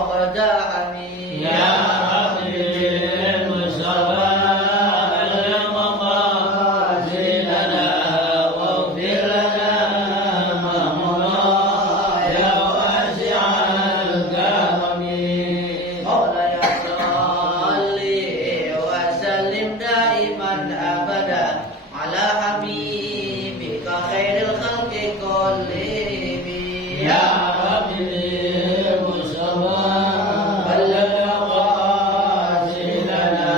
وقدعني يا ربي المصطفى المقاصدنا واغفر لنا ما مضى يا واسع الكرم مولاي صل وسلم دائما أبدا على حبيبك خير الخلق كلهم يا ربي المصطفى بلغ مقاصدنا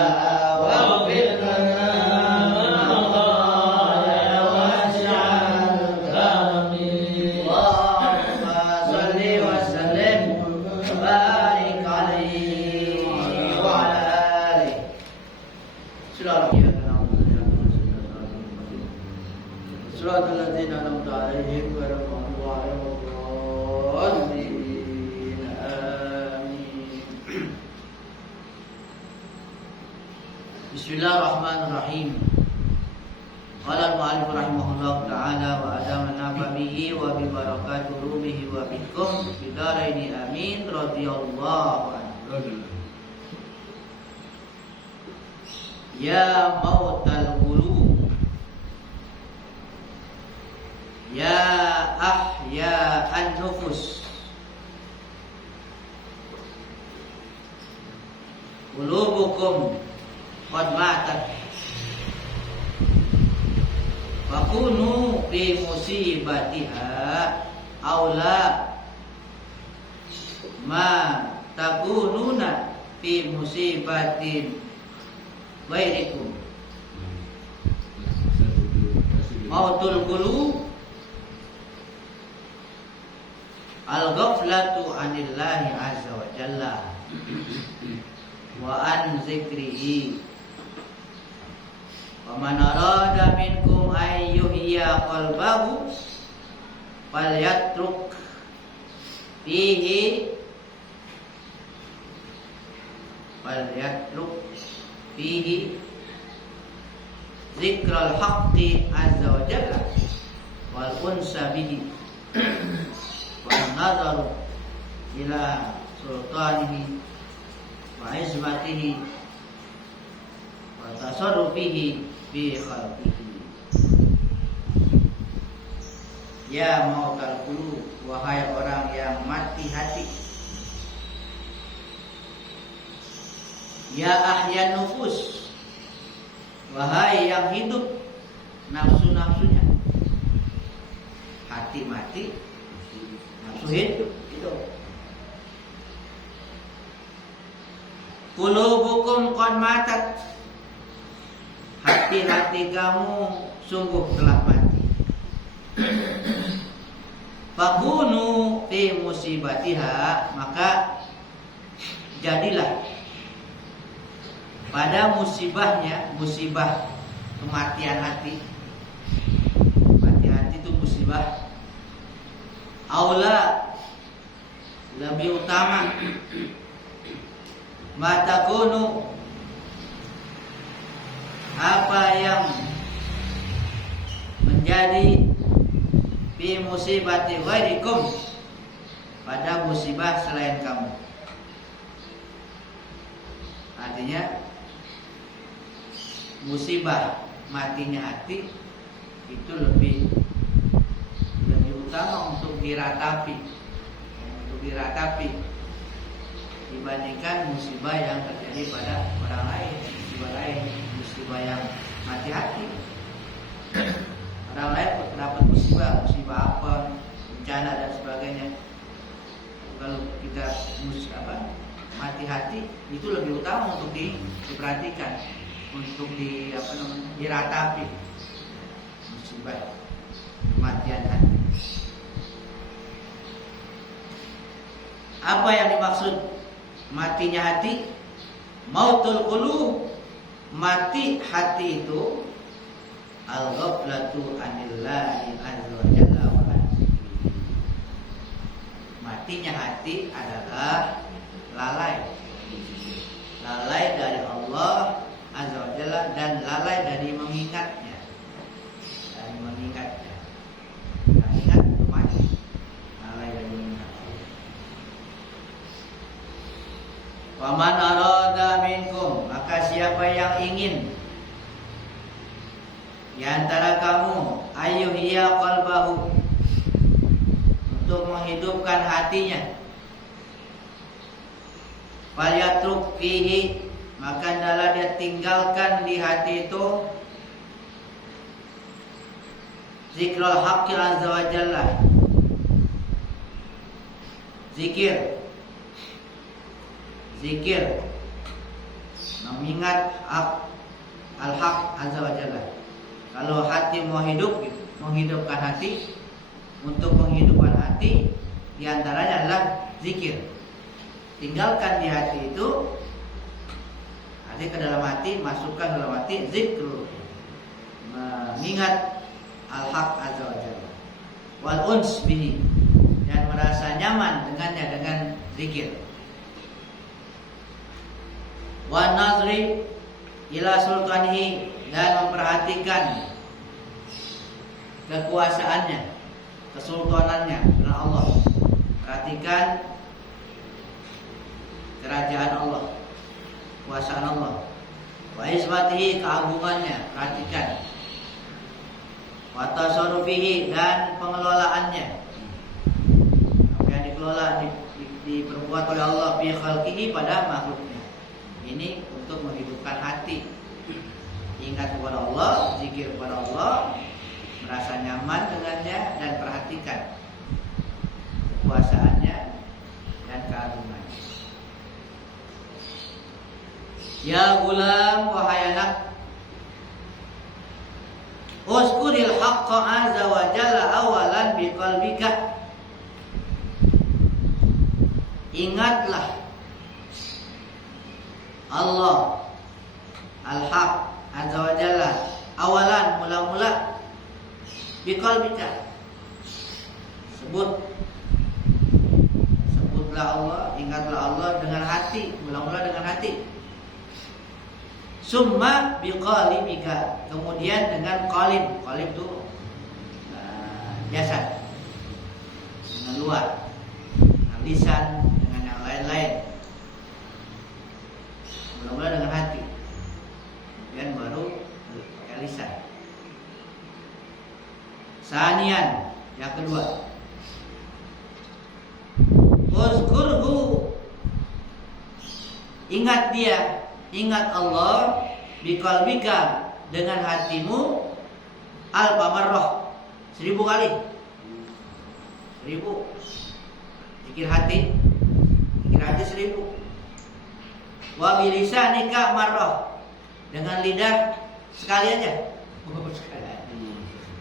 واغفر لنا ما مضى يا واسع الكرم اللهم صل وسلم وبارك عليه وعلى آله. صراط الذين أنعمت عليهم غير المغضوب عليهم ولا الضالين. آمين. Bismillahirrahmanirrahim. Qala al-mu'allif rahimahullah ta'ala wa adamana bihi wa bi barakatuh rumihi wa bikum bidaraini amin radhiyallahu anhu. Ya mautal qulub, ya ahya an-nufus, qulubukum qad matat fakunu fi musibatiha aula ma takununa fi musibatin ghairikum. Mautul qulub al-ghaflatu anillahi azza wa jalla wa an zikrihi. Wa man arada minkum ay yuhya qalbahu falyatruk fihi zikral haqqi azza wa jalla wal unsa bihi wal nazaru ila sultanihi wa izmatihi wa tasarrufihi fi khalqihi. Ya mautal qulub, wahai orang yang mati hati. Ya ahyan nufus, wahai yang hidup nafsu-nafsunya. Hati mati, nafsu hidup itu. Qulubukum qad matat, hati-hati kamu sungguh telah mati. Fakunu fi musibatiha, maka jadilah pada musibahnya, musibah kematian hati. Mati hati itu musibah. Aula, lebih utama. Matakunu, apa yang menjadi fi musibati ghairikum, pada musibah selain kamu. Artinya musibah matinya hati itu lebih utama untuk diratapi dibandingkan musibah yang terjadi pada orang lain, musibah yang mati hati. Orang lain dapat musibah apa, bencana dan sebagainya. Kalau kita mati hati itu lebih utama untuk diperhatikan, untuk diratapi musibah kematian hati. Apa yang dimaksud matinya hati? Mautul qulub, mati hati itu al-ghaflatu anillahi azza wa jalla wa an zikrihi. Matinya hati adalah lalai dari Allah azza wa jalla dan lalai dari mengingatnya. Ingat itu mati. Lalai dari mengingat. Faman arada minkum, maka siapa yang ingin di antara kamu ayyuhiya qalbahu, untuk menghidupkan hatinya, falyatruk fihi, maka hendaklah dia tinggalkan di hati itu zikrul haqqi azza wa jalla, zikir mengingat al-haq azza wa jalla. Kalau hati mau hidup, menghidupkan hati, untuk menghidupkan hati diantaranya adalah zikir. Tinggalkan di hati itu, hati ke dalam hati, masukkan ke dalam hati zikru, mengingat al-haq azza wa jalla, wal uns bihi, dan merasa nyaman dengannya, dengan zikir. Wa nazri ila sultanihi, dan memperhatikan kekuasaannya, kesultanannya dengan Allah. Perhatikan kerajaan Allah, kekuasaan Allah. Wa ismatihi, keagungannya, perhatikan. Wa tasarrufihi, dan pengelolaannya, apa yang dikelola, diperbuat oleh Allah fi khalqihi, pada makhluknya. Ini untuk menghidupkan hati, ingat kepada Allah, zikir kepada Allah, merasa nyaman dengannya, dan perhatikan kekuasaannya dan keagungannya. Ya gulam, wahai anak, uskuril haqqa azza wa jalla awalan biqalbika, ingatlah Allah al-haq azza wa jalla awalan, mula-mula, biqalbika, sebutlah Allah, ingatlah Allah dengan hati, mula-mula dengan hati. Summa biqalibika, kemudian dengan qalib. Qalib itu jasad, dengan luar, dengan lisan, dengan yang lain-lain. Mula-mula dengan hati, kemudian baru pakai lisan. Sanian, yang kedua, uzkurhu, ingat dia, ingat Allah, biqalbika, dengan hatimu, alfa marrah, 1000 kali. 1000. Zikir hati 1000. Wa bilisanika marrah, dengan lidah sekali aja.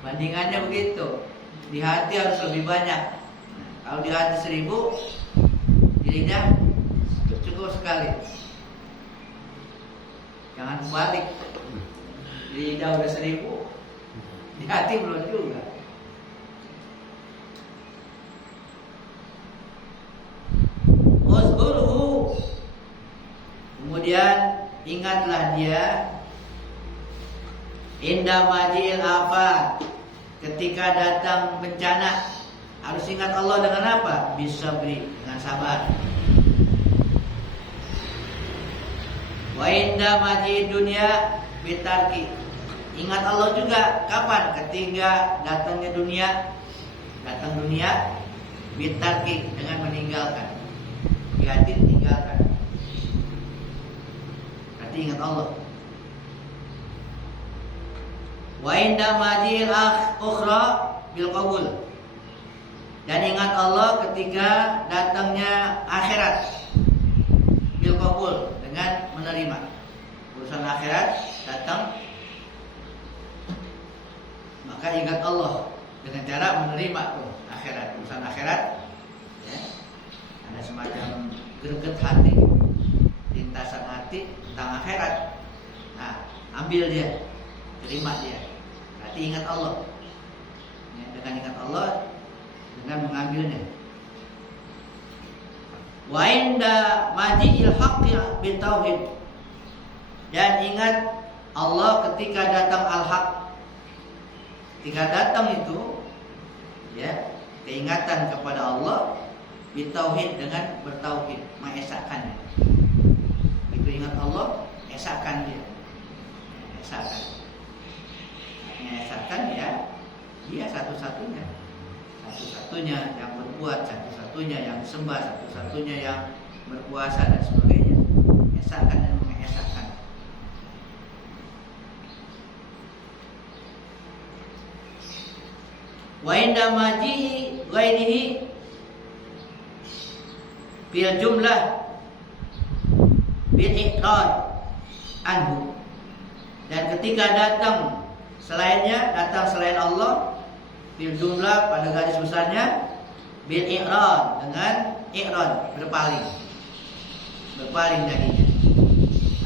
Bandingannya begitu. Di hati harus lebih banyak. Kalau di hati 1000, di lidah cukup sekali. Jangan balik. Di lidah udah 1000, di hati belum juga. Uzkurhu, kemudian ingatlah dia, inda majil afat, ketika datang bencana. Harus ingat Allah dengan apa? Bisabri, dengan sabar. Wa inda majid dunia bitarki, ingat Allah juga kapan? Ketika datangnya dunia, datang dunia, bitarki, dengan meninggalkan. Di hati tinggalkan. Berarti ingat Allah. Wa inda majil ukhra bil qabul, dan ingat Allah ketika datangnya akhirat, bil qabul, dengan menerima. Urusan akhirat datang, maka ingat Allah dengan cara menerima tuh akhirat, urusan akhirat, ya. Ada semacam greget hati, lintasan hati tentang akhirat. Nah, ambil dia, terima dia. Berarti ingat Allah, ya, dengan ingat Allah, dengan mengambilnya. Wa inda maji'il haqqi bitauhid, dan ingat Allah ketika datang al-haq. Ketika datang itu, ya, keingatan kepada Allah bitauhid, dengan bertauhid, mengesakannya. satu-satunya yang berbuat, satu-satunya yang sembah, satu-satunya yang berkuasa dan sebagainya. Mengesahkan dan mengesahkan. Wa inda maji'i ghairihi bil jumlah bil iqrar anhu. Dan ketika datang selainnya, datang selain Allah, bil jumlah pada garis besarnya, bil iqrar dengan iqrar, berpaling darinya.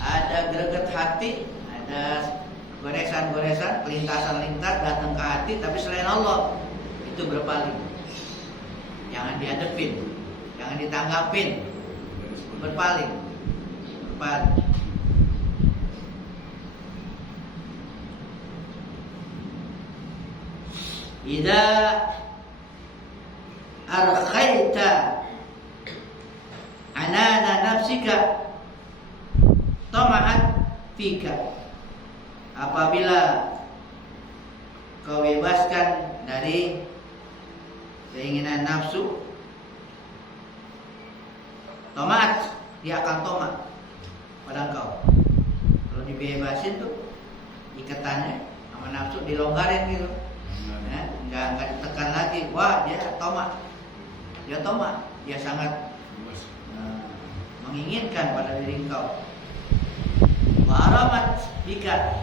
Ada greget hati, ada goresan-goresan, lintasan-lintas datang ke hati, tapi selain Allah itu berpaling. Jangan dihadapin, jangan ditanggapin, berpaling. Idza arkhaita anana nafsika tama'at fika. Apabila kau bebaskan dari keinginan nafsu, tomat, dia akan tomat pada engkau. Kalau dibebasin tuh ikatannya sama nafsu dilonggarin gitu, ya, nggak ditekan lagi. Wah, dia tomat, dia sangat menginginkan pada diri engkau. Waramat bika,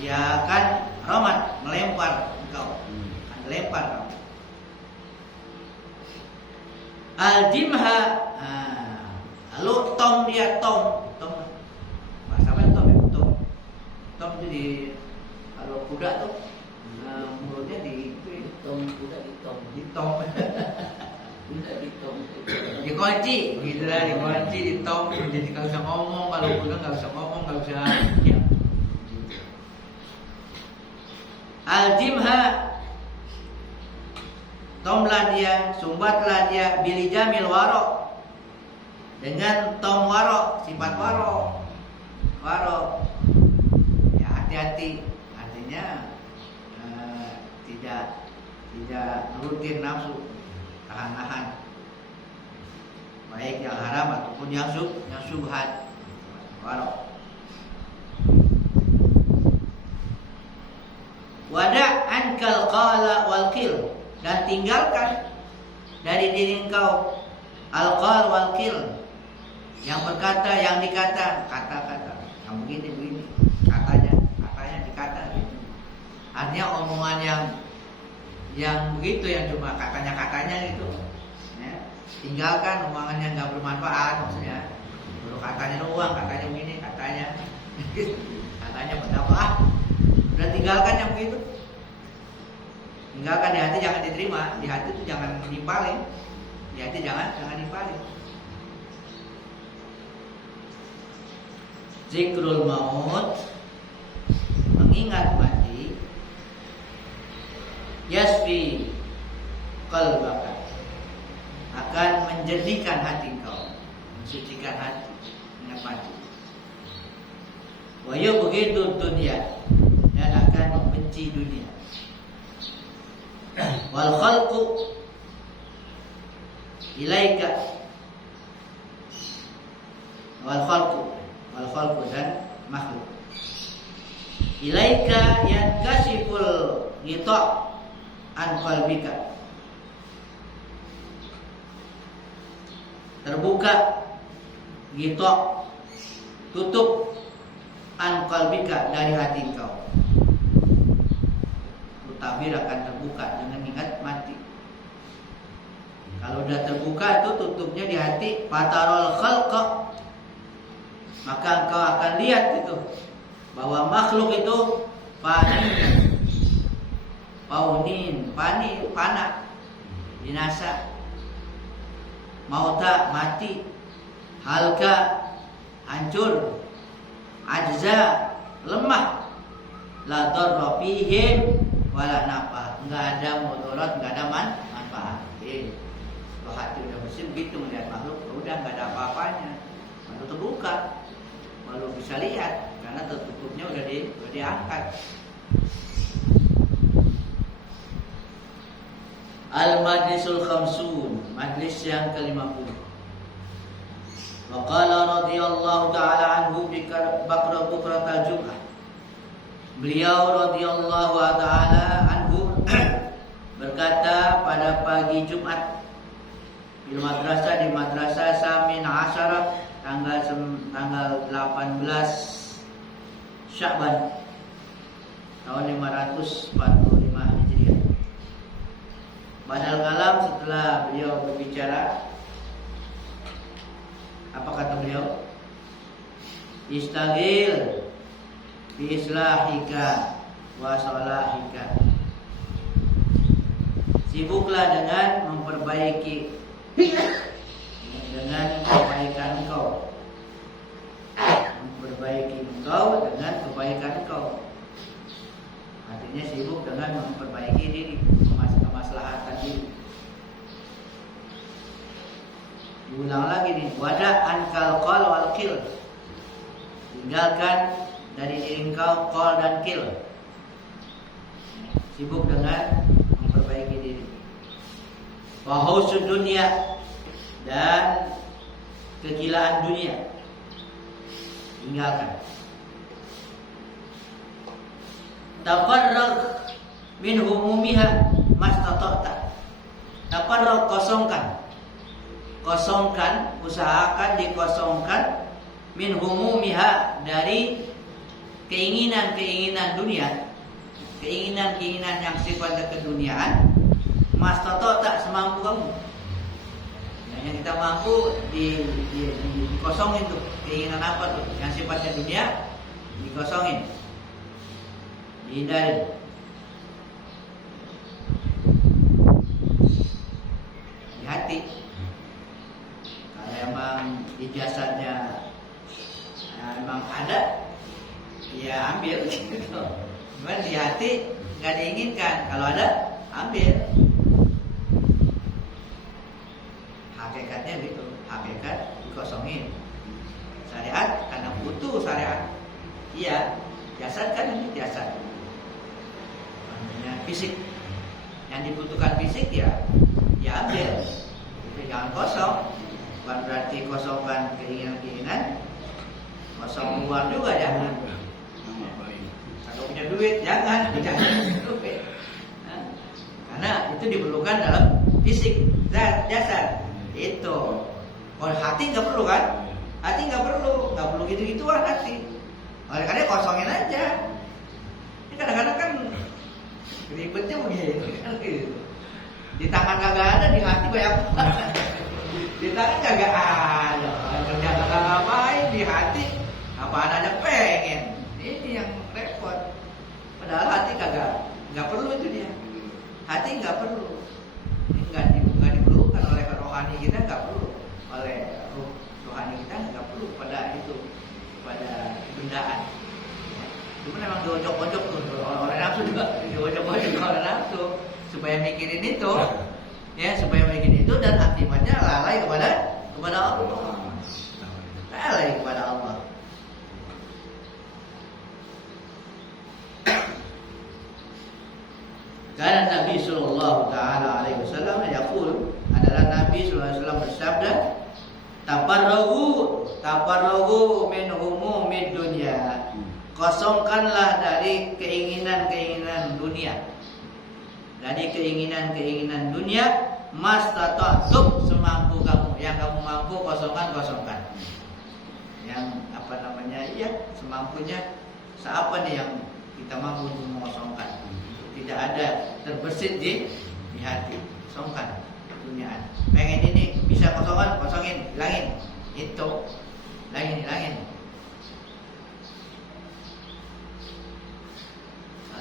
dia akan romat, melempar engkau, akan melempar. Aldimha, lalu tom bahasa apa tom? Tom itu di kalau kuda tuh mulutnya di Tom kuda di tom. Kuda di tom. Dikunci, gitu lah, dikunci di tom. Jadi nggak bisa ngomong, kalau kuda nggak bisa ngomong, nggak bisa. Ya. Aldimha, tomlah dia, sumbatlah dia, bilijamil waro, dengan tom waro, sifat waro. Ya, hati-hati, artinya tidak nurutin nafsu, tahan-tahan, baik yang haram ataupun yang subhat. Waro. Wada' ankal qala wal qil, dan tinggalkan dari diri engkau al-qal wal qil, yang berkata, yang dikata, kata-kata, yang begini, katanya dikata gitu. Artinya omongan yang begitu, yang cuma katanya gitu. Ya. Tinggalkan omongan yang nggak bermanfaat, maksudnya. Baru katanya doang, katanya begini, katanya berdakwah. Udah tinggalkan yang begitu. Tinggalkan di hati, jangan diterima. Di hati itu jangan dipalin. Di hati jangan dipalin. Zikrul maut, mengingat mati, yasfi qalbaka, akan menjernihkan hati kau, mensucikan hati, ingat mati. Wa yubghidu dunya, dan akan membenci dunia. Wal khalqu ilaika, wal khalqu dan makhluk. Ilaika yankashiful ghita an qalbika, terbuka ghita, tutup an qalbika, dari hati engkau. Tabir akan terbuka dengan ingat mati. Kalau udah terbuka itu tutupnya di hati, fatarul khalqa, maka engkau akan lihat itu bahwa makhluk itu fana, binasa, mauta, mati, halka, hancur, ajza, lemah, la darra fihim wala nafa, enggak ada mudarat, enggak ada manfaat. Kalau hati udah bersih begitu melihat makhluk, udah enggak ada apa-apanya. Baru terbuka, baru bisa lihat, karena tertutupnya udah diangkat. Al-Majlisul Khamsun, majlis yang ke-50. Wa qala radhiyallahu ta'ala anhu bi bukratal Jum'ah. Beliau radhiyallahu ta'ala anhu berkata pada pagi Jumat di madrasah Samin Asyara tanggal 18 Sya'ban tahun 545 Hijriah. Badal kalam, setelah beliau berbicara, apa kata beliau? Istaghil bi islahika wa salahika. Sibuklah dengan memperbaiki, dengan kebaikan engkau. Memperbaiki engkau dengan kebaikan engkau. Artinya sibuk dengan memperbaiki diri, kemaslahatan diri. Diulang lagi nih, wada ankal qal wal qil. Tinggalkan dari diri engkau qal dan qil. Sibuk dengan memperbaiki diri. Wa hausud dunia, dan kegilaan dunia. Tinggalkan. Tafarrag min humumiha mastata'ta. Tafarrag, kosongkan, usahakan dikosongkan min humumiha, dari keinginan-keinginan dunia, keinginan-keinginan yang sifatnya keduniaan, mastata'ta, semampu kamu. Yang kita mampu dikosongin tuh, keinginan apa tuh yang sifatnya dunia, dikosongin, dihindari. Di hati, kalau emang di jasadnya emang ada, ya ambil gitu. Cuman di hati nggak diinginkan, kalau ada ambil. Hakikatnya gitu, hakikat dikosongin. Syariat karena butuh syariat. Iya, jasad kan ini jasad. Fisik, yang dibutuhkan fisik ya ambil. Jangan kosong. Bukan berarti kosongkan keinginan-keinginan, kosong uang juga jangan. Kalau punya duit jangan duit. Karena itu diperlukan dalam fisik, jasad. Itu. Kalau hati nggak perlu kan? Hati nggak perlu gitu-gituan hati. Oleh karena kosongin aja. Ini kadang-kadang kan ribetnya begitu kan gitu. Di tangan kagak ada, di hati banyak. Di tangan kagak ada, kerja kagak ngapain, di hati apaan aja pengen. Ini yang repot. Padahal hati nggak perlu itu dia. Hati nggak perlu. Ini nggak diperlukan oleh rohani kita, nggak perlu. Oleh rohani kita nggak perlu pada itu, pada bendaan. Cuma memang diojok-ojok tuh orang nafsu juga, diojok-ojok orang nafsu supaya mikirin itu, ya supaya mikirin itu, dan akibatnya lalai kepada Allah, lalai kepada Allah. Karena Nabi Sallallahu Taala Alaihi Wasallam yaqul, adalah Nabi Sallallahu Alaihi Wasallam bersabda, tafarragu min humumid dunya. Kosongkanlah dari keinginan-keinginan dunia. Dari keinginan-keinginan dunia, mastata'tum, semampu kamu. Yang kamu mampu kosongkan. Yang ya semampunya. Seapa nih yang kita mampu untuk mengosongkan. Tidak ada terbersit di hati. Kosongkan duniaan. Pengen ini bisa kosongin, hilangin. Itu hilangin.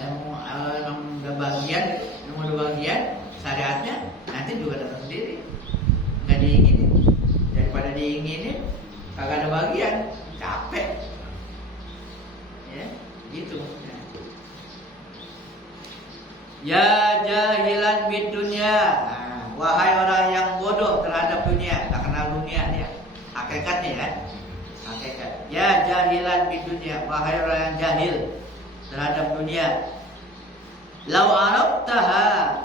Kalau memang udah bagian, syariatnya nanti juga datang sendiri. Nggak diinginin. Daripada diinginin, kagak ada bagian, capek. Ya, gitu. Ya jahilan bid dunya. Wahai orang yang bodoh terhadap dunia, tak kenal dunia dia. Hakikatnya ya. Hakikat. Ya jahilan bid dunya. Wahai orang yang jahil terhadap dunia. Lau arabtaha,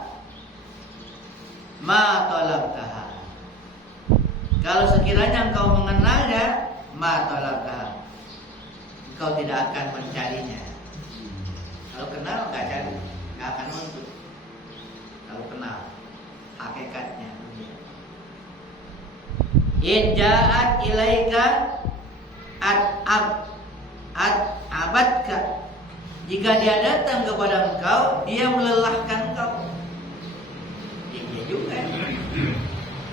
ma talabtaha. Kalau sekiranya engkau mengenalnya, ma talabtaha, engkau tidak akan mencarinya. Kalau kenal enggak cari, enggak akan nuntut. Kalau kenal hakikatnya. In ja'at ilaika abadka. Jika dia datang kepada engkau, dia melelahkan engkau. Dia juga.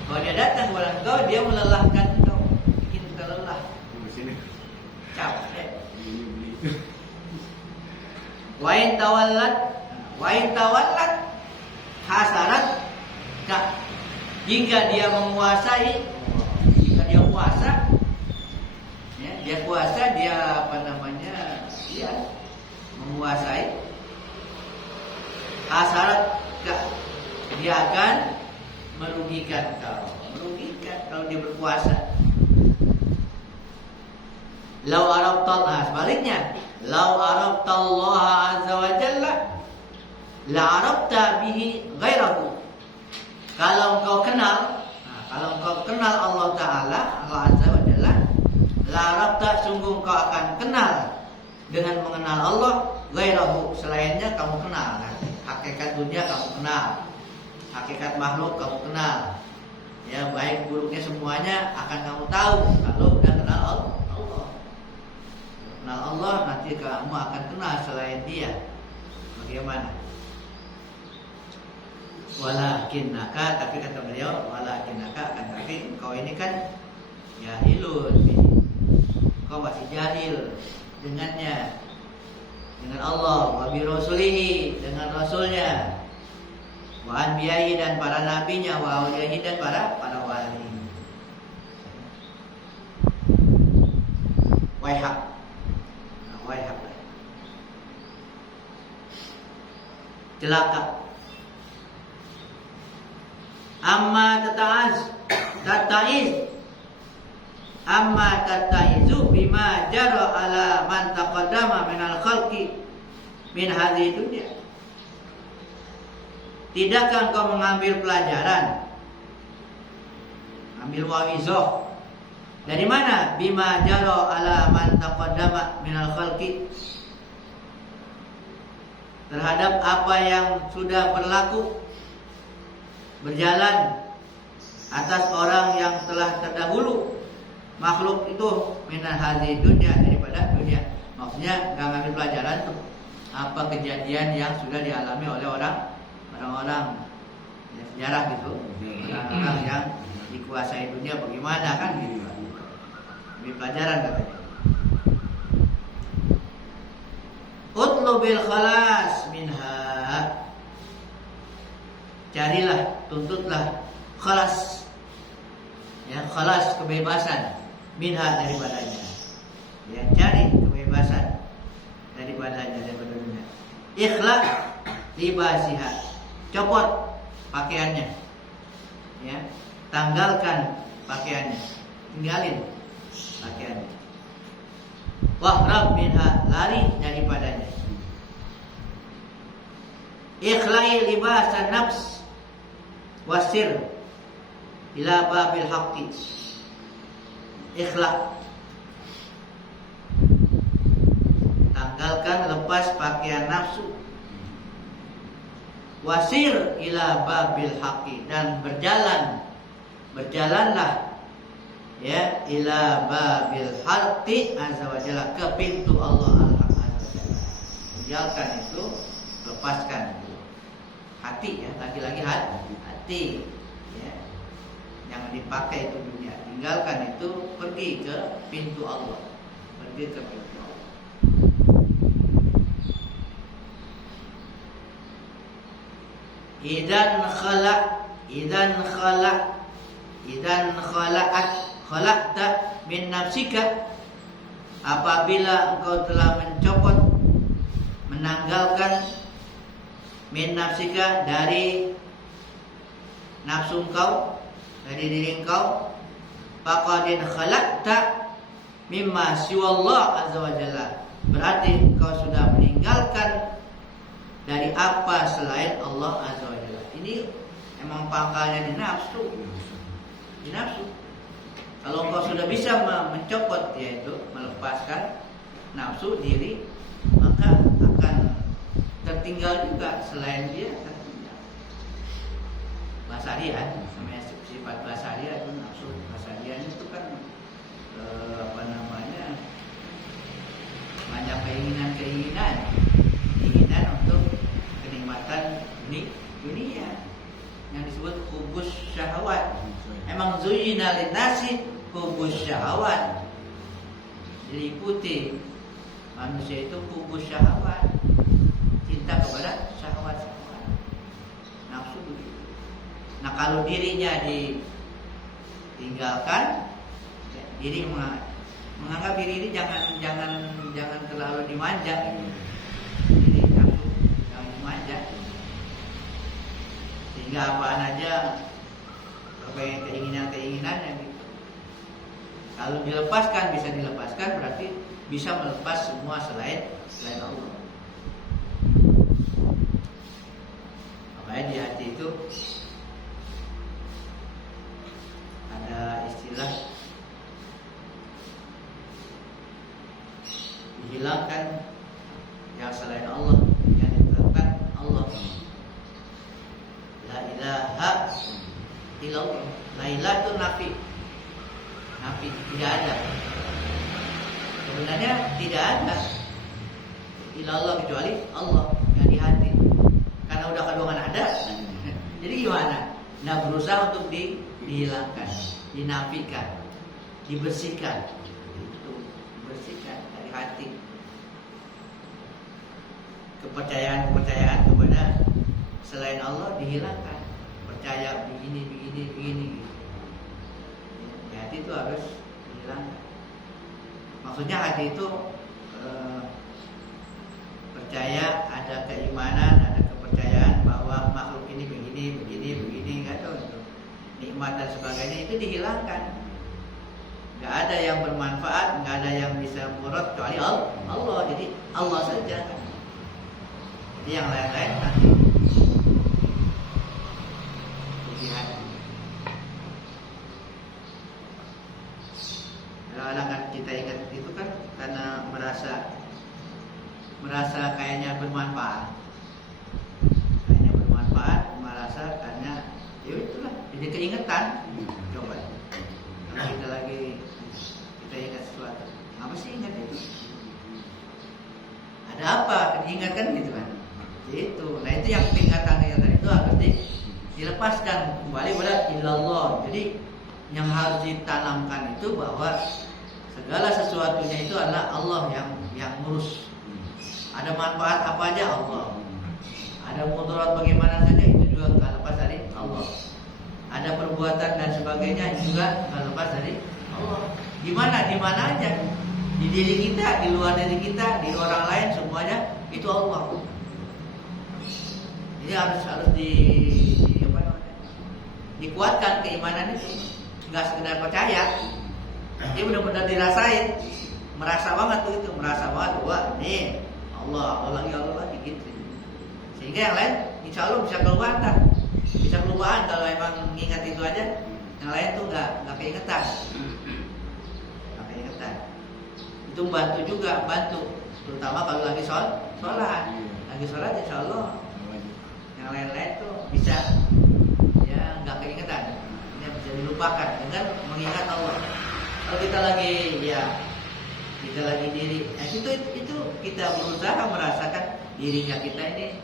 Kalau dia datang kepada engkau, dia melelahkan engkau, bikin kita lelah. Capek. Wa in tawallat hasarat ka. Jika dia menguasai, jika dia kuasa, ya, dia kuasa, dia dia menguasai, hasarat ka, dia akan merugikan kau. Merugikan kalau dia berkuasa. Lau arabtallah, sebaliknya, lau arabtallaha azza wa jalla la arabta bihi ghairahu. Kalau engkau kenal, Allah Ta'ala, Allah Azza wa Jalla, la arabta, sungguh engkau akan kenal dengan mengenal Allah, ghairahu, selainnya kamu kenal. Hakikat dunia kamu kenal, hakikat makhluk kamu kenal, ya, baik buruknya semuanya akan kamu tahu kalau udah kenal Allah. Kenal Allah, nanti kamu akan kenal selain Dia. Bagaimana? Walakinnaka, tapi kata beliau, walakinnaka, akan tapi engkau ini kan jahilun, engkau masih jahil dengannya, dengan Allah, wa bi rasulihi, dengan rasulnya, wa anbiya'i, dan para nabinya, wa auliya'i, dan para wali. Waihak, celaka. Amma tataizu bima jara ala man taqaddama minal khalqi min hadhihi dunya. Tidakkah engkau mengambil pelajaran, ambil wa'izah dari mana? Bima jara ala man taqaddama minal khalqi, terhadap apa yang sudah berlaku, berjalan atas orang yang telah terdahulu makhluk itu, minan hadhihi dunya, daripada dunia. Maksudnya enggak ngambil pelajaran tuh apa kejadian yang sudah dialami oleh orang-orang ya, sejarah gitu, orang-orang yang dikuasai dunia bagaimana kan gitu. Ambil pelajaran katanya. Utlubil khalas minha, carilah, tuntutlah khalas, ya, khalas, kebebasan, minha, daripadanya, ya, cari kebebasan daripada dunia. Ikhla libasiha, copot pakaiannya, ya, tanggalkan pakaiannya, tinggalin pakaiannya. Wahrab minha, lari daripadanya. Ikhlai libasan nafs wasir ila babil haqqi. Ikhla, tanggalkan, lepas pakaian nafsu. Wasir ila babil haqqi, dan berjalanlah, ya, ila babil haqqi azza wa jalla, ke pintu Allah al-haq azza wa jalla. Tinggalkan itu, lepaskan itu. Hati, ya, lagi-lagi hati, ya, jangan dipakai itu dunia. Tinggalkan itu, pergi ke pintu Allah, pergi ke pintu Allah. Idan khalaqta min nafsika, apabila engkau telah mencopot, menanggalkan, min nafsika, dari nafsu engkau, dari diri engkau, faqadin khalaqta mimma siwallah azza wa jalla, berarti engkau sudah meninggalkan dari apa selain Allah azza wa jalla. Ini Emang pangkalnya di nafsu. Di nafsu. Kalau engkau sudah bisa mencopot, yaitu melepaskan nafsu diri, maka akan tertinggal juga selain dia tertinggal. Basarian, namanya sifat basarian itu nafsu. Basarian itu kan banyak keinginan untuk kenikmatan dunia yang disebut hubus syahwat. Emang zuyyina linnasi hubus syahwat, diikuti manusia itu hubus syahwat, cinta kepada syahwat nafsu begitu. Nah kalau dirinya ditinggalkan, diri menganggap diri ini jangan terlalu dimanja. Jadi nafsu jangan dimanja. Sehingga apaan aja berbagai keinginan-keinginannya gitu. Kalau dilepaskan, bisa dilepaskan, berarti bisa melepas semua selain Allah. Makanya di hati itu ada istilah dihilangkan yang selain Allah, yang ditetapkan Allah. La ilaha illallah. La ilaha itu nafi, tidak ada. Sebenarnya tidak ada illallah kecuali Allah yang di hati. Karena udah kandungan ada. Jadi gimana? Nah berusaha untuk dihilangkan, dinafikan, dibersihkan. Itu dibersihkan dari hati. Kepercayaan kepada selain Allah dihilangkan. Percaya begini. Di hati itu harus dihilangkan. Maksudnya hati itu percaya, ada keimanan, ada kepercayaan bahwa makhluk ini begini, nggak tahu itu nikmat dan sebagainya itu dihilangkan. Nggak ada yang bermanfaat, nggak ada yang bisa murad kecuali Allah. Jadi Allah saja kan. Jadi yang lain-lain nanti di hati. Kadang-kadang kan kita ingat itu kan karena merasa kayaknya bermanfaat, merasa karena ya itulah jadi keingetan. Coba kalau kita ingat sesuatu, apa sih ingat itu? Ada apa? Diingatkan gitu kan? Itu. Nah itu yang ingatan itu harus dilepaskan kembali pada illallah. Jadi yang harus ditanamkan itu bahwa segala sesuatunya itu adalah Allah yang ngurus. Ada manfaat apa aja Allah. Ada mudarat bagaimana saja itu juga nggak lepas dari Allah. Ada perbuatan dan sebagainya juga nggak lepas dari Allah. Di mana aja, di diri kita, di luar diri kita, di orang lain, semuanya itu Allah. Jadi harus dikuatkan keimanan itu, nggak sekedar percaya. Dia benar-benar dirasain, merasa banget wah nih Allah lagi gitu. Sehingga yang lain insya Allah bisa kelupaan kalau emang mengingat itu aja. Yang lain tuh nggak keingetan. Itu bantu, terutama kalau lagi sholat. Lagi sholat insya Allah yang lain-lain tuh bisa ya nggak keingetan, ya bisa dilupakan dengan mengingat Allah. Kalau kita lagi diri, nah itu kita berusaha merasakan dirinya kita ini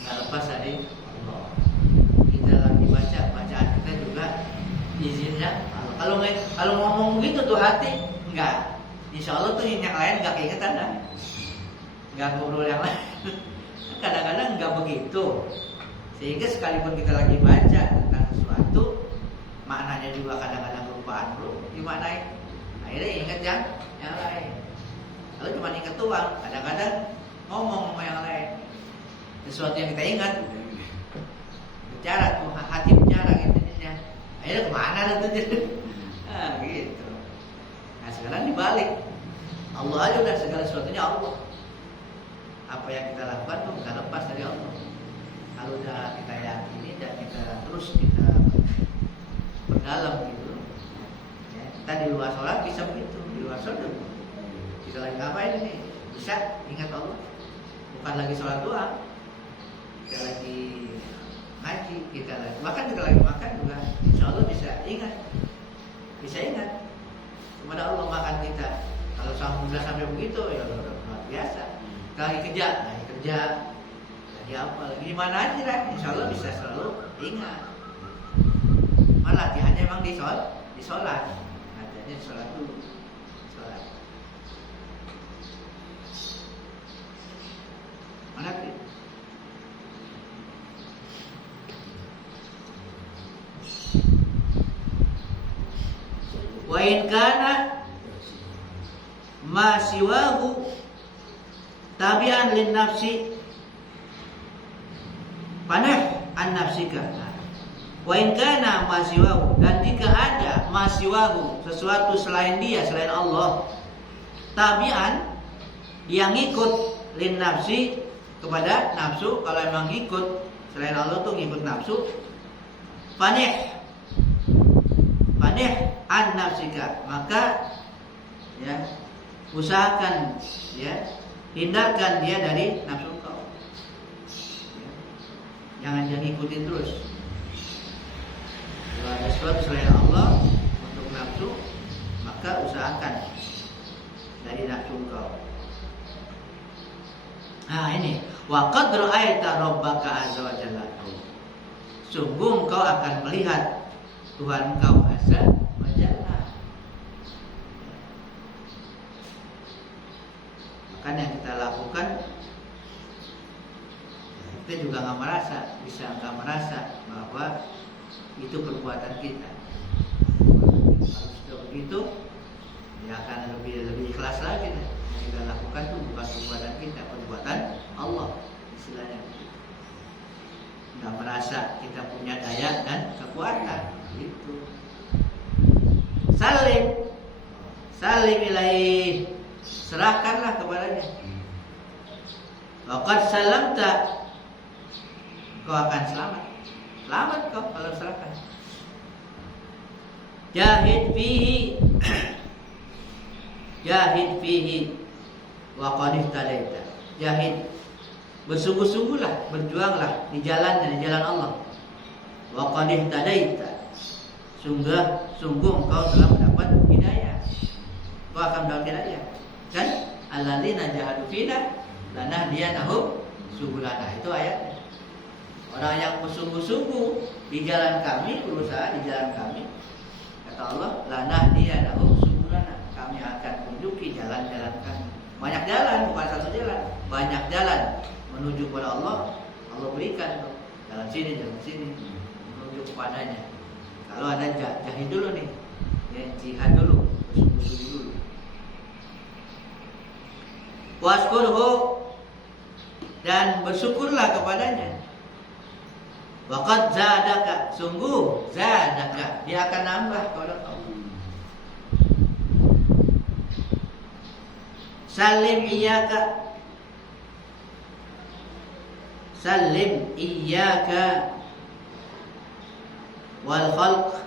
nggak lepas dari Allah. Kita lagi bacaan kita juga izinnya Allah. Kalau ngomong gitu tuh hati nggak, insya Allah tuh yang lain nggak keingetan dah, nggak ngobrol yang lain. Kadang-kadang nggak begitu, sehingga sekalipun kita lagi baca tentang sesuatu, maknanya juga kadang-kadang kelupaan bro, dimanain. Akhirnya ingat yang lain. Kalau cuma ingat doang, kadang-kadang ngomong sama yang lain. Sesuatu yang kita ingat, bicara tuh hati bicara gitu ya. Akhirnya kemana tuh gitu? Nah sekarang dibalik, Allah aja udah segala sesuatunya Allah. Apa yang kita lakukan tuh nggak lepas dari Allah. Kalau udah kita yakini dan terus kita berdalam gitu. Ya, kita di luar sholat bisa begitu, di luar sholat kita lagi ngapain ini bisa ingat Allah, bukan lagi sholat doang, kita lagi ngaji, kita lagi makan juga, insya Allah bisa ingat kepada Allah makan kita. Kalau sampai begitu ya udah luar biasa. Kita lagi kerja, lagi apa, lagi di mana aja lah, insya Allah bisa selalu ingat. Malah latihannya emang di sholat, latihannya di sholat dulu, sholat. Mana sih? Wa in kana ma siwahu tabi'an lin nafsi panah an nafsika. Wa in kana ma siwahu, dan jika ada ma siwahu, sesuatu selain dia, selain Allah, tabi'an yang ikut lin nafsi, kepada nafsu. Kalau emang ikut selain Allah tuh ngikut nafsu, panih an nafsika, maka ya usahakan ya hindarkan dia dari nafsu kau. Jangan ikutin terus. Kalau ada sesuatu selain Allah untuk nafsu, maka usahakan dari nafsu kau. Nah ini, wa qad ra'aita rabbaka azza wa jalla. Sungguh kau akan melihat Tuhan kau azza wa jalla. Maka yang kita lakukan, kita juga nggak merasa bahwa itu perbuatan kita. Kalau sudah begitu, ya akan lebih ikhlas lagi. Yang kita lakukan itu bukan perbuatan kita, perbuatan Allah istilahnya. Nggak merasa kita punya daya dan kekuatan. Itu salim ilaih, serahkanlah kepadanya. Waqad salamta, kau akan selamat kau kalau serahkan. Jahid fihi wa qad ihtadaita. Jahid, bersungguh-sungguhlah, berjuanglah di jalan Allah. Wa qad ihtadaita, sungguh engkau telah mendapat hidayah. Kau akan mendapat hidayah. Kan alladzina jahadu fina lanahdiyannahum subulana, itu ayatnya. Orang yang bersungguh-sungguh di jalan kami, berusaha di jalan kami, kata Allah, lanahdiyannahum subulana, kami akan tunjuki jalan-jalan kami. Banyak jalan, bukan satu jalan, banyak jalan menuju kepada Allah. Allah berikan jalan sini menuju kepadanya. Kalau ada jahid dulu nih, ya, jihad dulu, bersungguh-sungguh dulu. Waskurhu, dan bersyukurlah kepadanya. Waqad zadaka, sungguh zadaka, dia akan nambah kepada kamu. Salim iyyaka wal khalq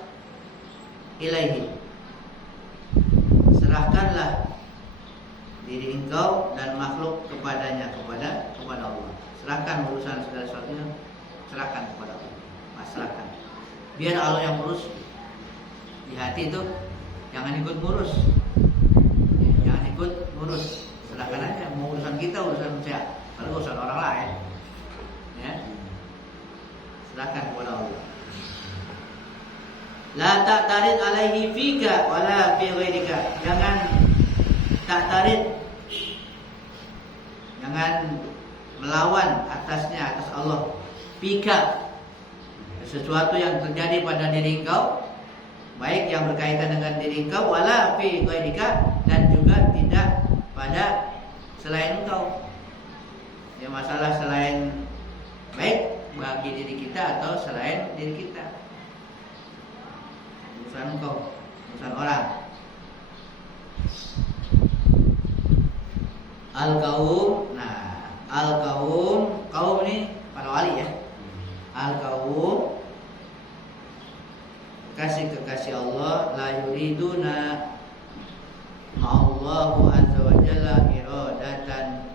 ilaihi, serahkanlah diri engkau dan makhluk kepadanya, kepada Allah. Serahkan urusan segala sesuatunya, serahkan kepada Allah. Serahkan. Biar Allah yang urus. Di hati itu jangan ikut ngurus. Jangan ikut ngurus. Serahkan aja, mau urusan kita, urusan saya, kalau urusan orang lain. Ya. Serahkan kepada Allah. La ta'tarid alaihi fika wala fi ghairika. Jangan ta'tarid, jangan melawan atasnya, atas Allah. Fika, sesuatu yang terjadi pada diri engkau, baik yang berkaitan dengan diri engkau, wala fi ghairika, dan juga tidak pada selain engkau. Ya, masalah selain, baik bagi diri kita atau selain diri kita. Urusan engkau, urusan orang. Al-Qaum, nah Al-Qaum, kaum ini para wali ya. Al-Qaum Allahu azza wa jalla iradatan,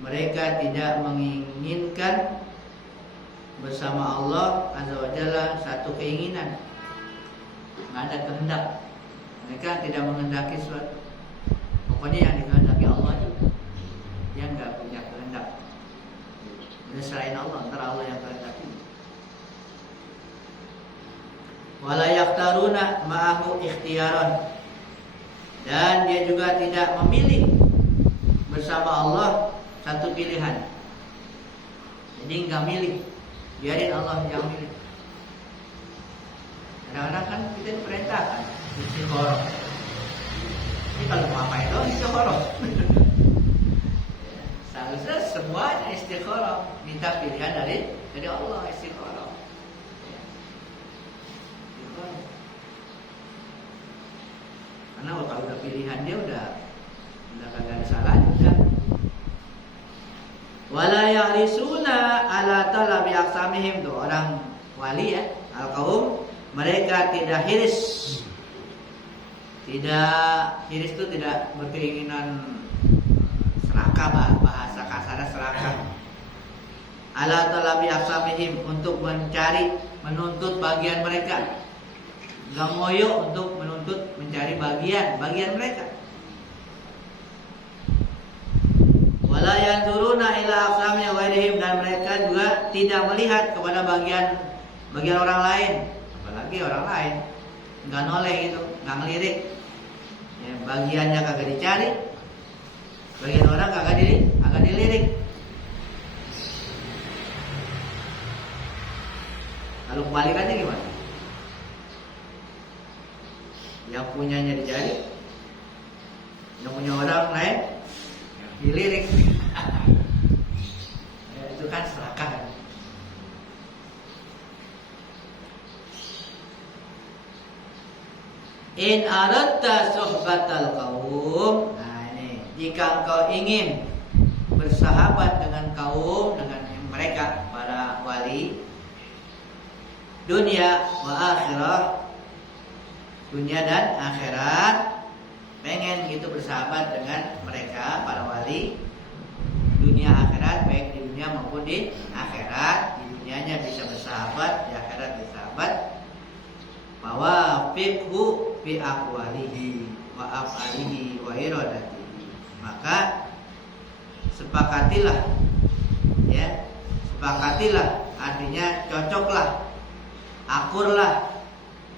mereka tidak menginginkan bersama Allah azza wa jalla satu keinginan, nggak ada kehendak. Mereka tidak menghendaki sesuatu. Pokoknya yang dikehendaki Allah juga, dia nggak punya kehendak. Udah selain Allah, antara Allah yang kehendaki. Wala yaktaruna ma'ahu ikhtiyaran, dan dia juga tidak memilih bersama Allah satu pilihan. Jadi nggak milih, biarin Allah yang milih. Kadang-kadang kan kita diperintahkan istikharah. Ini kalau mau apa itu istikharah. Seharusnya semuanya istikharah, minta pilihan dari Allah, istikharah. Karena kalau udah pilihan dia udah kagak ada salahnya udah. Wala yahrisuna ala talabi aqsamihim, tuh orang wali ya, al-qaum, mereka tidak hiris. Tidak hiris itu tidak berkeinginan serakah, bahasa kasarnya serakah. Ala talabi aqsamihim, untuk menuntut bagian mereka. Gamoyo untuk menuntut mencari bagian mereka. Wala yanzuruna ila aqsami ghairihim, dan mereka juga tidak melihat kepada bagian orang lain, apalagi orang lain nggak noleh gitu, nggak ngelirik. Ya, bagiannya kagak dicari, bagian orang kagak dilirik. Lalu kebalikannya gimana? Yang punyanya dicari, yang punya orang lain dilirik. Ya, itu kan serakah. In aradta suhbatal qaum, nah ini, jika engkau ingin bersahabat dengan kaum, dengan mereka para wali, dunia wa akhirah, dunia dan akhirat, pengen gitu bersahabat dengan mereka para wali, dunia akhirat, baik di dunia maupun di akhirat. Di dunianya bisa bersahabat, di akhirat bersahabat. Bahwa fiqhu fi aqwalihi wa af'alihi wa iradatihi, maka sepakatilah, ya, sepakatilah artinya cocoklah, akurlah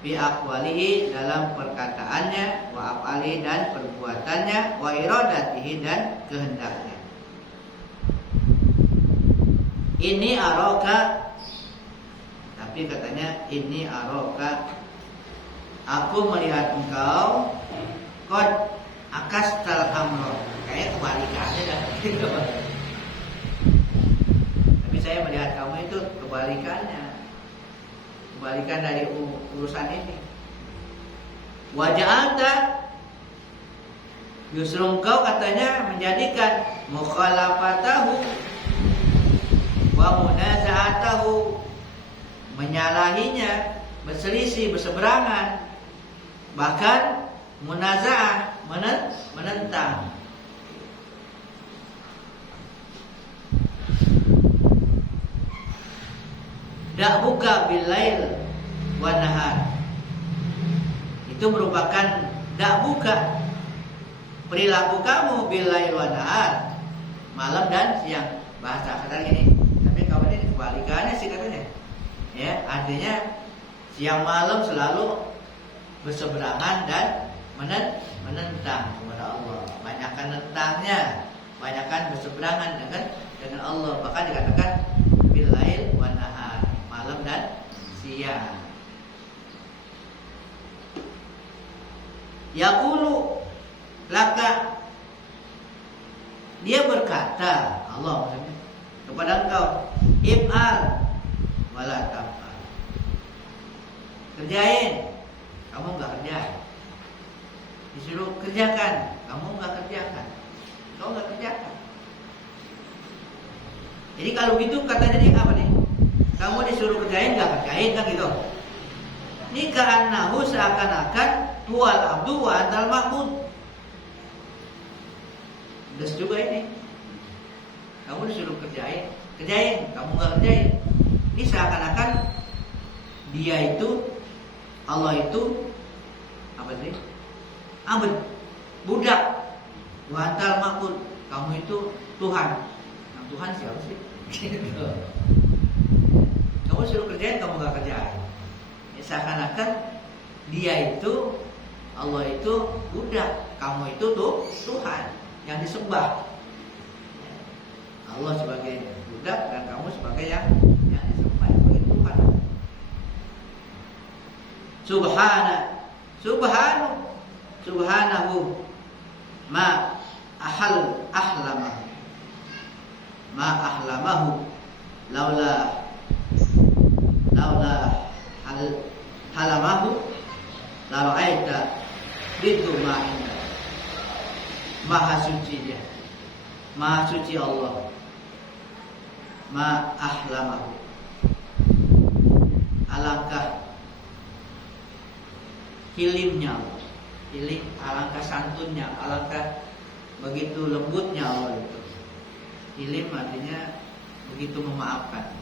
bi aqwalihi, dalam perkataannya, wa af'alihi, dan perbuatannya, wa iradatihi, dan kehendaknya. Ini aroka, tapi katanya ini aroka, aku melihat engkau qad akastal amro, kayak kebalikannya dah gitu. Tapi saya melihat kamu itu kebalikannya, kebalikan dari urusan ini. Wajah anda, justru engkau katanya menjadikan mukhalafatahu wa munaza'atahu, menyalahinya, berselisih, berseberangan, bahkan munaza'ah, menentang. Da'buka bilail wa nahar, itu merupakan da'buka, perilaku kamu, bilail wa nahar, malam dan siang. Bahasa kasar ini, tapi kamu ini kebalikannya sih katanya. Ya, artinya siang malam selalu berseberangan dan menentang kepada Allah. Banyakkan nentangnya, banyakkan berseberangan dengan Allah. Bahkan dikatakan bilail wa nahar, malam dan siang. Yaqulu laka, dia berkata, Allah maksudnya, kepada engkau, if'al wala taf'al, kerjain, kamu enggak kerjain. Disuruh kerjakan, kamu enggak kerjakan. Kau enggak kerjakan. Jadi kalau gitu katanya dia apa nih? Kamu disuruh kerjain enggak kerjain, kan gitu. Ini ka'annahu, seakan-akan huwal abdu wa antal ma'bud. Terus juga ini, kamu disuruh kerjain, kamu nggak kerjain. Ini seakan-akan dia itu, Allah itu apa sih? Abd, budak. Wa antal ma'bud, kamu itu Tuhan. Nah, Tuhan siapa sih? Gitu. Kamu suruh kerjain, kamu nggak kerjain. Ya, seakan-akan dia itu, Allah itu budak, kamu itu tuh Tuhan yang disembah. Allah sebagai budak dan kamu sebagai yang disembah, sebagai Tuhan. Subhanahu ma ahlamahu laula halamahu la ra'aita bidu ma inda. Maha suci dia, maha suci Allah, ma ahlamahu, alangkah hilimnya Allah, hilim, alangkah santunnya, alangkah begitu lembutnya Allah itu. Hilim artinya begitu memaafkan.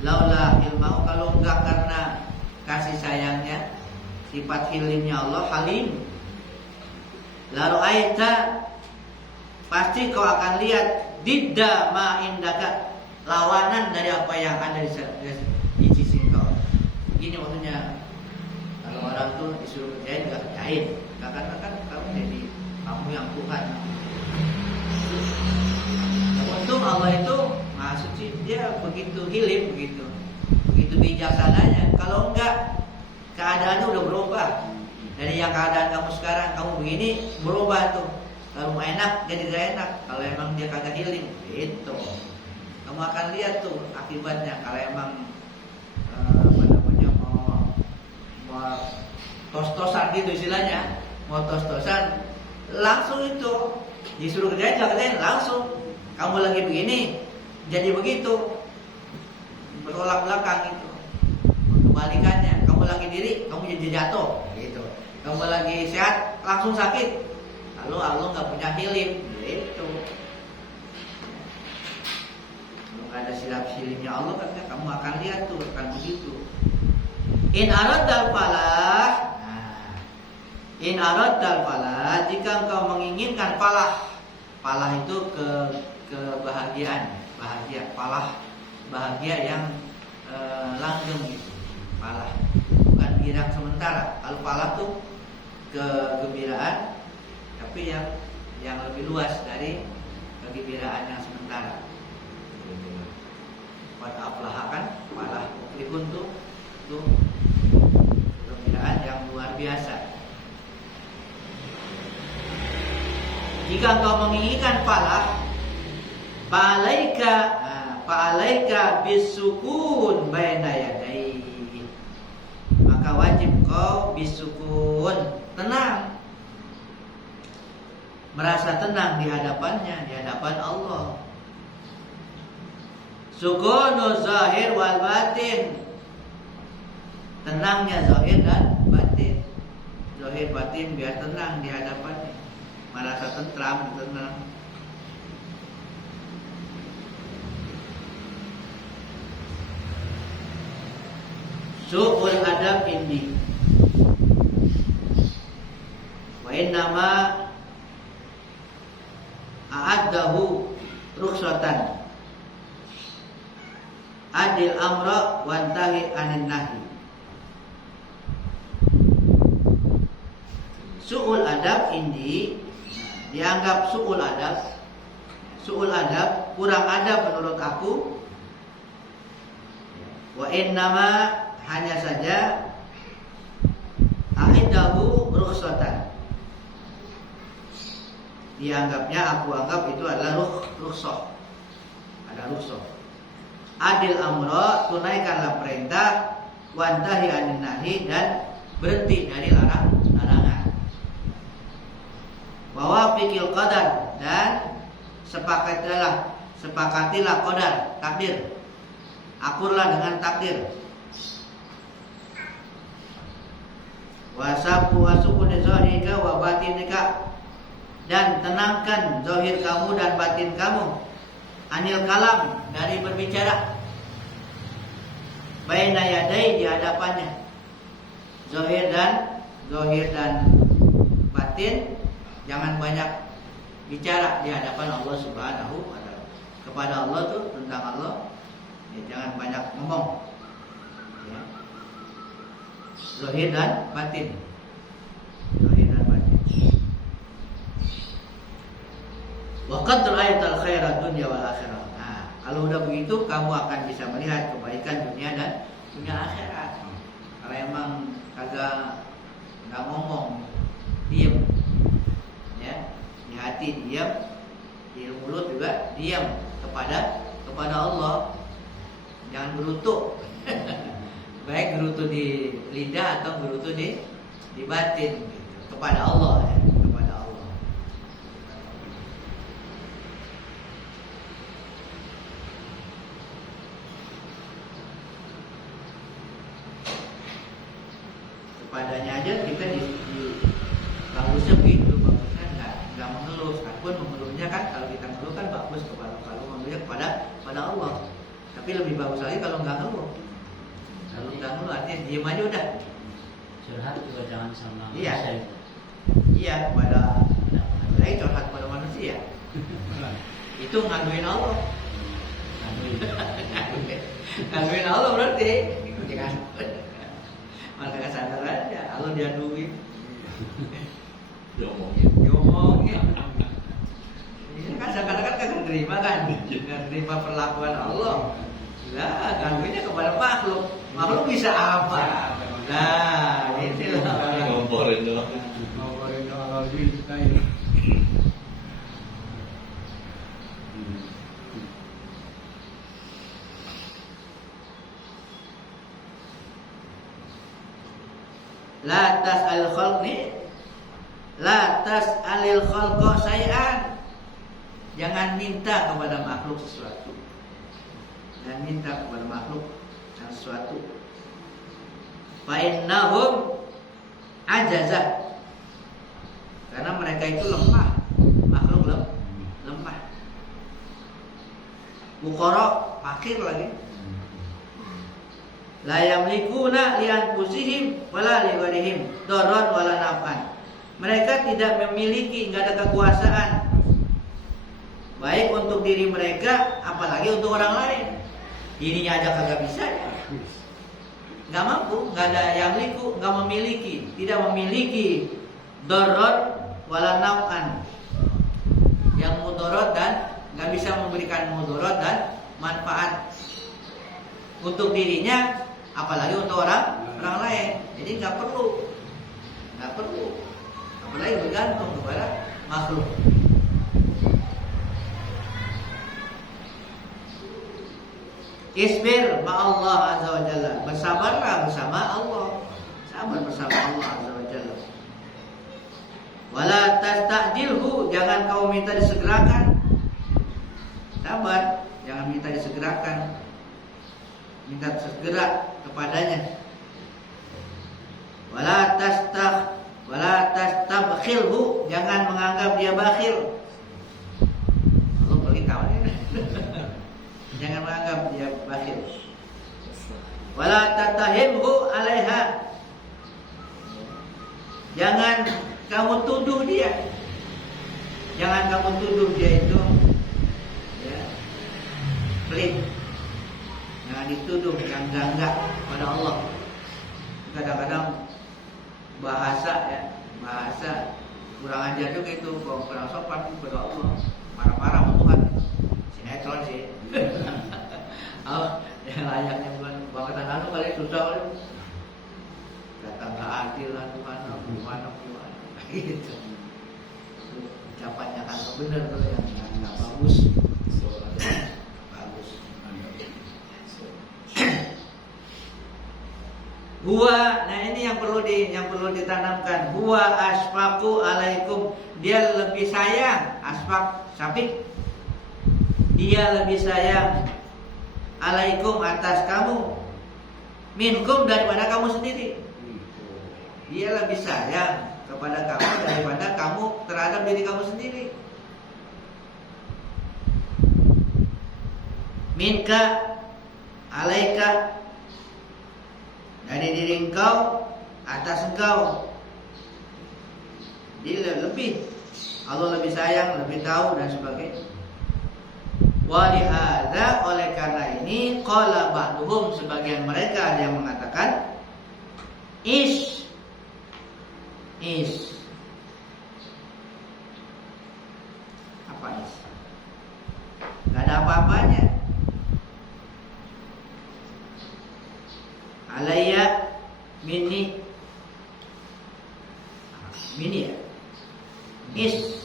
Laula hilmau, kalau enggak karena kasih sayangnya, sifat hilimnya Allah, halim, la ra'aita, pasti kau akan lihat didda ma indaka, lawanan dari apa yang ada di sisi kau. Gini maksudnya, kalau orang tuh disuruh kerjain nggak kerjain, karena kan kamu jadi kamu yang Tuhan. Untung Allah itu maha suci, dia begitu hilim, begitu bijaksananya. Kalau enggak, keadaannya udah berubah. Dari yang keadaan kamu sekarang, kamu begini, berubah tuh. Kalau enak jadi gak enak. Kalau emang dia kagak hilim, gitu. Kamu akan lihat tuh akibatnya. Kalau emang mau tos-tosan gitu istilahnya, mau tos-tosan, langsung itu disuruh kerjain, gak kerjain, langsung. Kamu lagi begini, jadi begitu, bertolak belakang itu. Kebalikannya, kamu lagi diri, kamu jadi jatuh, gitu. Kamu lagi sehat, langsung sakit. Lalu Allah nggak punya hilim, gitu. Kalau ada silap hilimnya Allah, kan kamu akan lihat tuh, akan begitu. In aradal falah, in aradal falah, jika engkau menginginkan falah itu kebahagiaan, bahagia yang langgeng gitu. Falah bukan girang sementara. Kalau falah tuh kegembiraan, tapi yang lebih luas dari kegembiraan yang sementara. Pada aflah kan, falah muflihun tuh kegembiraan yang luar biasa. Jika engkau menginginkan falah, fa'alaika bisukun baina yadai, maka wajib kau bisukun, tenang, merasa tenang di hadapannya, di hadapan Allah. Sukunu zahir wal batin, tenangnya zahir dan batin. Zahir batin biar tenang di hadapannya, merasa tentram, tenang. Su'ul adab indi wa innama a'addahu rukhsatan adil amra wantahi anin nahi. Su'ul adab indi dianggap su'ul adab, kurang adab menurut aku. Wa innama, hanya saja, a'idahu rukhsatan, dianggapnya, aku anggap itu adalah rukhsah, ada rukhsah. Adil amro, tunaikanlah perintah, wantahi anin nahi, dan berhenti dari larangan. Wa fikil qadar, dan sepakatilah qadar, takdir. Akurlah dengan takdir. Wasabu wasukuni zahirika wa batinika, dan tenangkan zahir kamu dan batin kamu, anil kalam, dari berbicara, baina yadai, di hadapannya, zahir dan batin, jangan banyak bicara di hadapan Allah Subhanahu wa taala. Kepada Allah tuh, tentang Allah, ya, jangan banyak ngomong, ya. Zahir dan batin. Wa qad ra'aital khairat dunya wal akhirah. Nah, kalau udah begitu kamu akan bisa melihat kebaikan dunia dan dunia akhirat. Kalau emang enggak ngomong, diam. Ya, di hati diam, di mulut juga diam kepada Allah. Jangan gerutu. Baik gerutu di lidah atau gerutu di batin, gitu. Kepada Allah, ya. Padanya aja kita di bagusnya begitu, bagusnya nggak mengeluh. Pun mengeluhnya kan, kalau kita mengeluh kan bagus, kalau mengeluhnya kepada Allah. Tapi lebih bagus lagi kalau nggak ngeluh. Kalau nggak ngeluh artinya diem aja udah. Curhat juga jangan sama iya. manusia. Iya, curhat pada manusia. Itu ngaduin Allah. Ngaduin Allah berarti. Maka sadar aja, Allah diaduin, diomongin. Ini kan kadang-kadang kan nerima kan, nerima perlakuan Allah. Lah, ngaduinnya kepada makhluk. Makhluk bisa apa? Nah, itu lah. Ngomporin doang lagi kayak. La tas'al khalqi, la tas'alil khalqa syai'an. Jangan minta kepada makhluk sesuatu. Jangan minta kepada makhluk sesuatu. Fa innahum ajazah. Karena mereka itu lemah. Makhluk lemah. Fuqara, fakir lagi. La yamlikuna li anfusihim wala li ghairihim darran wala naf'an. Mereka tidak memiliki, enggak ada kekuasaan baik untuk diri mereka apalagi untuk orang lain. Dirinya aja kagak bisa ya. Enggak mampu, enggak ada yamliku, enggak memiliki, tidak memiliki darran wala naf'an. Yang mudarat dan enggak bisa memberikan mudarat dan manfaat untuk dirinya apalagi untuk orang lain. Jadi nggak perlu, apalagi bergantung kepada makhluk. Isbir ma'allah azza wa jalla. Bersabarlah bersama Allah. Sabar bersama Allah azza wa jalla. Wala tastajilhu, jangan kau minta disegerakan. Sabar, jangan minta disegerakan. Minta segera kepadanya. Wala tastabkhilhu, jangan menganggap dia bakhil. Allah pelit awalnya. Jangan menganggap dia bakhil. Wala tatahimhu alaiha, jangan kamu tuduh dia. Jangan kamu tuduh dia itu ya, pelit. Jangan dituduh yang enggak pada Allah. Kadang-kadang bahasa kurang ajar juga itu, kurang sopan kepada Allah. Marah-marah sama Tuhan. Sinetron sih. Yang layaknya bukan bangkatan anu kali susah kali. Kata enggak adil lah Tuhan, gimana gitu. Ucapannya kan benar tuh yang enggak bagus. Huwa, nah ini yang perlu ditanamkan. Huwa asfaqu alaikum, dia lebih sayang. Asfaq, syafiq. Dia lebih sayang alaikum, atas kamu, minkum, daripada kamu sendiri. Dia lebih sayang kepada kamu daripada kamu terhadap terhadap diri kamu sendiri. Minka, alaika, dari diri engkau, atas engkau. Dia lebih, Allah lebih sayang, lebih tahu dan sebagainya. Walihada, oleh karena ini, qala ba'duhum, sebagian mereka ada yang mengatakan is. Apa is? Gak ada apa-apanya. Alayya minni ya. Is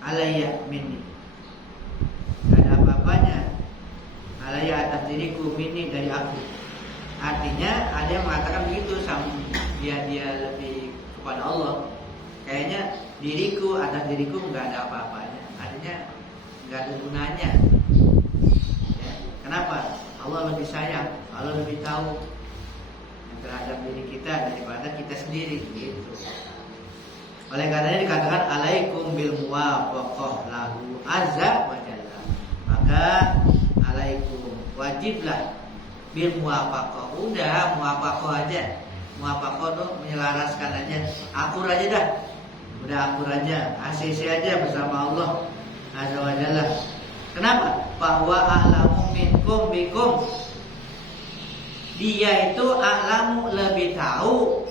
alayya minni. Gak ada apa-apanya. Alayya atas diriku, minni dari aku. Artinya ada yang mengatakan begitu, dia lebih kepada Allah. Kayaknya diriku atas diriku nggak ada apa-apanya. Artinya nggak ada gunanya. Ya. Kenapa? Allah lebih sayang, Allah lebih tahu terhadap diri kita daripada kita sendiri. Gitu. Oleh karena ini dikatakan alaikum bil muwafaqah lahu azza wa jalla. Maka alaikum, wajiblah bil muwafaqah. Udah muwafaqah aja. Muwafaqah tuh menyelaraskan aja. Akur aja dah. Udah akur aja, ACC aja bersama Allah azza wa jalla. Kenapa? Bahwa a'lamu minkum bikum. Dia itu a'lamu, lebih tahu,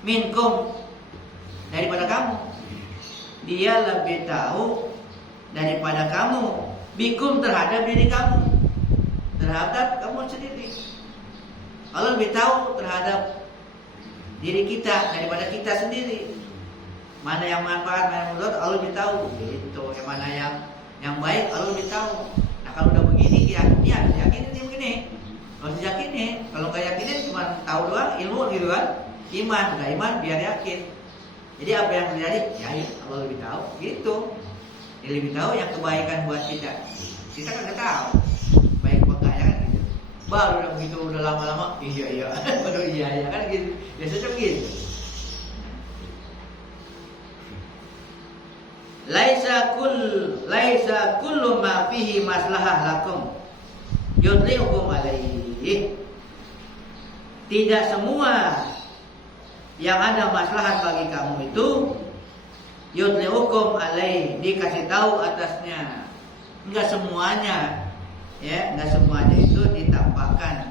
minkum, daripada kamu. Dia lebih tahu daripada kamu, bikum, terhadap diri kamu, terhadap kamu sendiri. Allah lebih tahu terhadap diri kita daripada kita sendiri. Mana yang manfaat, mana yang mudarat, Allah lebih tahu. Gitu. Yang mana yang baik, Allah lebih tahu. Nah kalau udah begini, yakini ini begini. Harus diyakini. Kalau nggak yakinin cuma tahu doang, ilmu gitu kan. Iman, udah iman biar yakin. Jadi apa yang terjadi? Ya Allah lebih tahu. Gitu. Dia lebih tahu yang kebaikan buat kita. Kita kan nggak tahu baik apa enggak, ya kan gitu. Baru udah begitu, udah lama-lama, iya, baru iya kan gitu. Biasanya begitu. Laisa kullu ma fihi maslahah lakum yudliukum alaihi. Tidak semua yang ada maslahat bagi kamu itu yudliukum alaihi, dikasih tahu atasnya. Enggak semuanya, ya, enggak semuanya itu ditampakkan.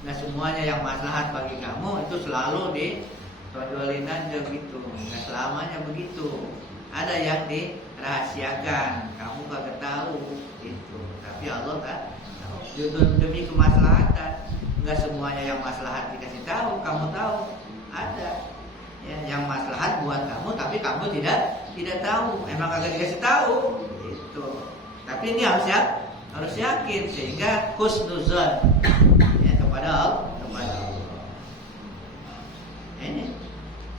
Enggak semuanya yang maslahat bagi kamu itu selalu ditonjolin aja gitu. Enggak selamanya begitu. Ada yang dirahasiakan, kamu kagak tahu itu. Tapi Allah kan tahu. Demi kemaslahatan. Enggak semuanya yang maslahat dikasih tahu, kamu tahu. Ada ya, yang maslahat buat kamu, tapi kamu tidak tahu. Emang kagak dikasih tahu. Itu. Tapi ini harus yakin sehingga husnuzan ya, kepada Allah. Ini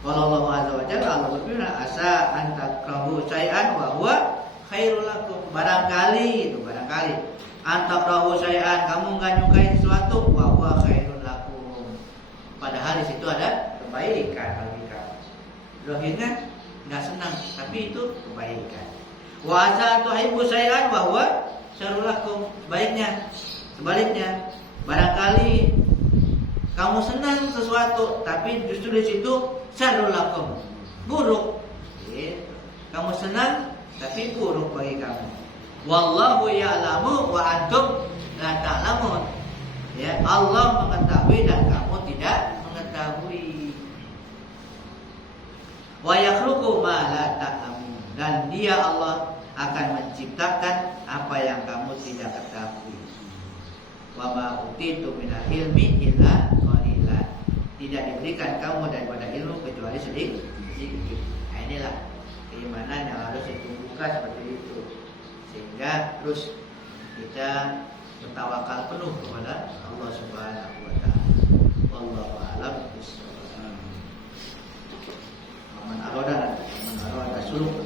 kalau Allah azza wa jalla, Allah berfirman, asa an takrahu syai'an wa huwa khairul lakum. Barangkali an takrahu syai'an, kamu enggak nyukai sesuatu, wa huwa khairul lakum. Padahal di situ ada kebaikan bagi kamu. Zahirnya enggak senang, tapi itu kebaikan. Wa asa tuhibbu syai'an wa huwa syarrul lakum. Sebaliknya, barangkali kamu senang sesuatu, tapi justru di situ syarrul lakum, buruk. Gitu. Kamu senang, tapi buruk bagi kamu. Wallahu ya'lamu wa antum la ta'lamun. Ya, Allah mengetahui dan kamu tidak mengetahui. Wa yakhluqu ma la ta'lamun. Dan Dia Allah akan menciptakan apa yang kamu tidak ketahui. Wa ma utitu minal ilmi illa qalilan. Tidak diberikan kamu daripada ilmu kecuali sedikit. Nah, inilah keimanan yang harus ditumbuhkan seperti itu, sehingga terus kita bertawakal penuh kepada Allah Subhanahu wa taala. Wallahu a'lam bishawab. Man arada suluk